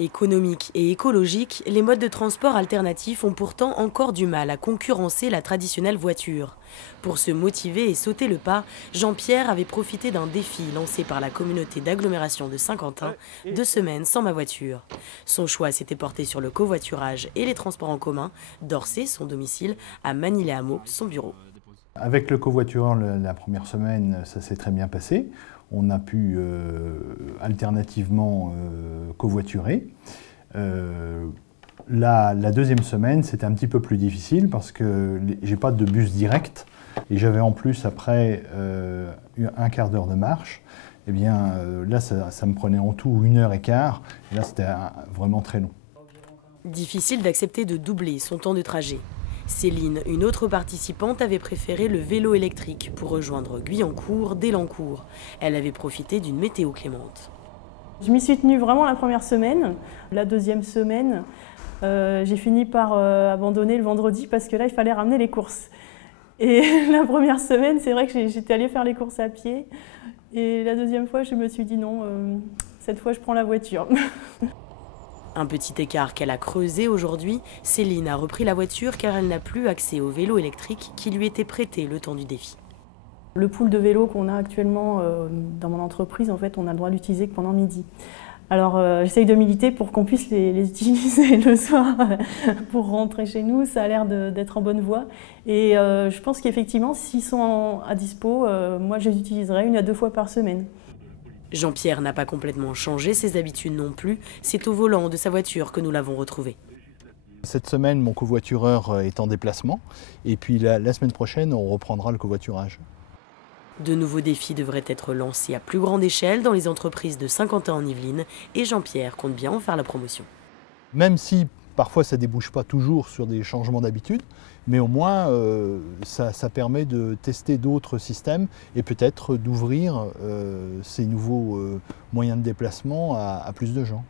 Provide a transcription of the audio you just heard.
Économiques et écologiques, les modes de transport alternatifs ont pourtant encore du mal à concurrencer la traditionnelle voiture. Pour se motiver et sauter le pas, Jean-Pierre avait profité d'un défi lancé par la communauté d'agglomération de Saint-Quentin, 2 semaines sans ma voiture. Son choix s'était porté sur le covoiturage et les transports en commun, d'Orsay, son domicile, à Manille-les-Hameaux, son bureau. Avec le covoitureur, la première semaine, ça s'est très bien passé. On a pu alternativement covoiturer. La deuxième semaine, c'était un petit peu plus difficile parce que j'ai pas de bus direct et j'avais en plus après un quart d'heure de marche. Eh bien, là, ça me prenait en tout 1h15 et là, c'était vraiment très long. Difficile d'accepter de doubler son temps de trajet. Céline, une autre participante, avait préféré le vélo électrique pour rejoindre Guyancourt dès l'Encourt. Elle avait profité d'une météo clémente. Je m'y suis tenue vraiment la première semaine. La deuxième semaine, j'ai fini par abandonner le vendredi parce que là, il fallait ramener les courses. Et la première semaine, c'est vrai que j'étais allée faire les courses à pied. Et la deuxième fois, je me suis dit non, cette fois, je prends la voiture. Un petit écart qu'elle a creusé aujourd'hui, Céline a repris la voiture car elle n'a plus accès au vélo électrique qui lui était prêté le temps du défi. Le pool de vélos qu'on a actuellement dans mon entreprise, en fait, on a le droit d'utiliser que pendant midi. Alors j'essaye de militer pour qu'on puisse les utiliser le soir pour rentrer chez nous. Ça a l'air d'être en bonne voie. Et je pense qu'effectivement, s'ils sont à dispo, moi je les utiliserai 1 à 2 fois par semaine. Jean-Pierre n'a pas complètement changé ses habitudes non plus. C'est au volant de sa voiture que nous l'avons retrouvé. Cette semaine, mon covoitureur est en déplacement. Et puis la semaine prochaine, on reprendra le covoiturage. De nouveaux défis devraient être lancés à plus grande échelle dans les entreprises de Saint-Quentin-en-Yvelines et Jean-Pierre compte bien en faire la promotion. Même si parfois ça ne débouche pas toujours sur des changements d'habitude, mais au moins ça permet de tester d'autres systèmes et peut-être d'ouvrir ces nouveaux moyens de déplacement à plus de gens.